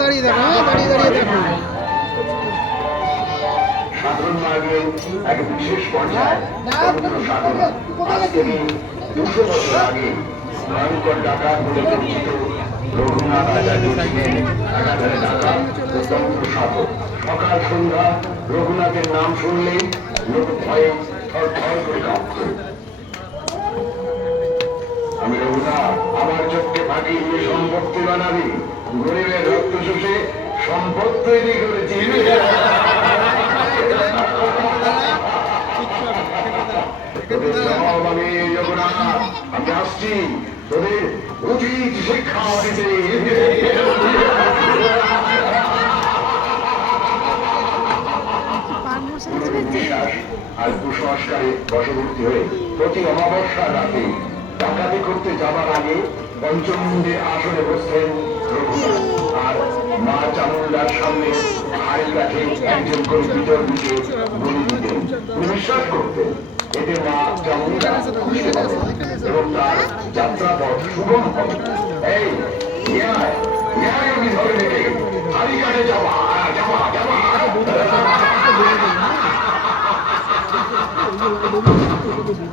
দাঁড়িয়ে দেখো হ্যাঁ দাঁড়িয়ে দাঁড়িয়ে দেখো। সকাল সন্ধ্যা রঘুনাথের নাম শুনলেই লোক ভয়ে আমি রঘুনাথ, আমার চোখকে ফাঁকি সম্পত্তি বানাবি। গরিবের রক্ত শুষে সম্পদ তৈরি করেছি। আমি রঘুনাথ আমি আসছি তোদের উচিত শিক্ষা দিতে আর কুসংস্কারে বশবর্তী হয়ে প্রতি অমাবস্যার রাতে ডাকাতি করতে যাবার আগে পঞ্চমুণ্ডের আসনে বসতেন রঘুনাথ আর মা চামুন্ডার সামনে হাড়ি কাঠে একজন করে দিকে বলি দিতেন। বিশ্বাস করতেন এতে মা চামুন্ডা খুশি এবং তার যাত্রাপথ সুগম হবে। এই আমি ধরে রেখে হাড়ি কাঠে যাওয়া যাওয়া যাওয়া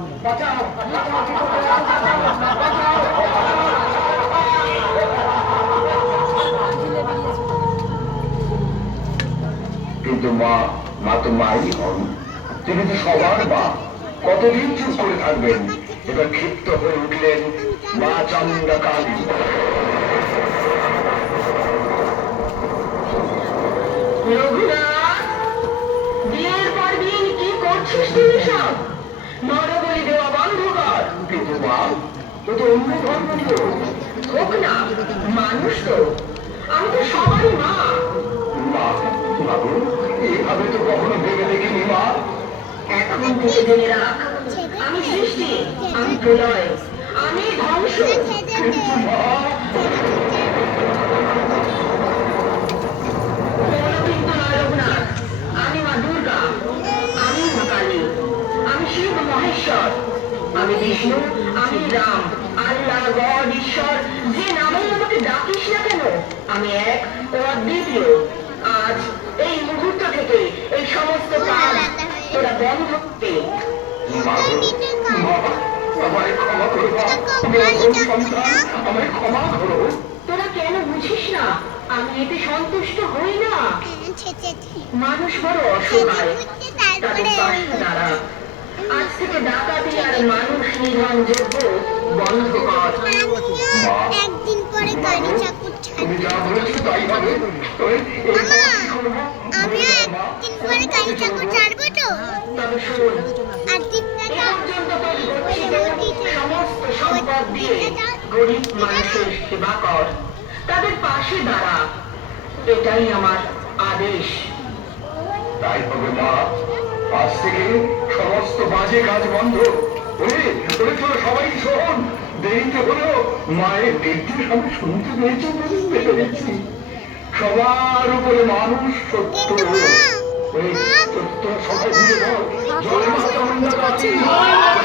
কিন্তু মা মা তো মাই হন। তিনি তো সবার মা। কতদিন চুপ করে থাকবেন? এবার ক্ষিপ্ত হয়ে উঠলেন মা চামুন্ডা কালী রঘুনাথ বিয়ের পর দিন কি করছিস তুই সব কর কিন্তু মা তো অন্য ধর্ম হোক না আমি তো মা এখন ধ্বংস কোনো কিন্তু নয় রঘুনাথ আমি মা দুর্গা আমি মা কালী আমি শিব মহেশ্বর আমি বিষ্ণু আমি রাম। আল্লাহ গড ঈশ্বর যে নামেই আমাকে ডাকিস না কেন? আমি এক ও অদ্বিতীয় আজ এই মুহূর্ত থেকে এই সমস্ত কাজ তোরা বন্ধ করতে। তোরা কেন বুঝিস না? আমি এতে সন্তুষ্ট হই না। মানুষ বড় অসহায়। তাদের পাশে দাঁড়া আজ থেকে ডাকাতি আর মানুষ নিধন যোগ্য বন্ধ কর। একদিন পরে গাড়ি চাকর তুমি যা বলেছ তাই হবে। আমিও একদিন পরে গাড়ি চাকর ছাড়বো তো। তবে শোন আর দাদা পর্যন্ত তোর গচ্ছিত সমস্ত সম্পদ দিয়ে গরিব মানুষের সেবা কর। তাদের পাশে দাঁড়া। এটাই আমার আদেশ। তাই হবে মা আজ থেকে সমস্ত বাজে কাজ বন্ধ। সবাই, শোন। দেরিতে হলেও মায়ের নির্দেশ আমি শুনতে পেয়েছি, বুঝতে পেরেছি। সবার উপরে মানুষ সত্য। তো- সবাই বুঝে মা।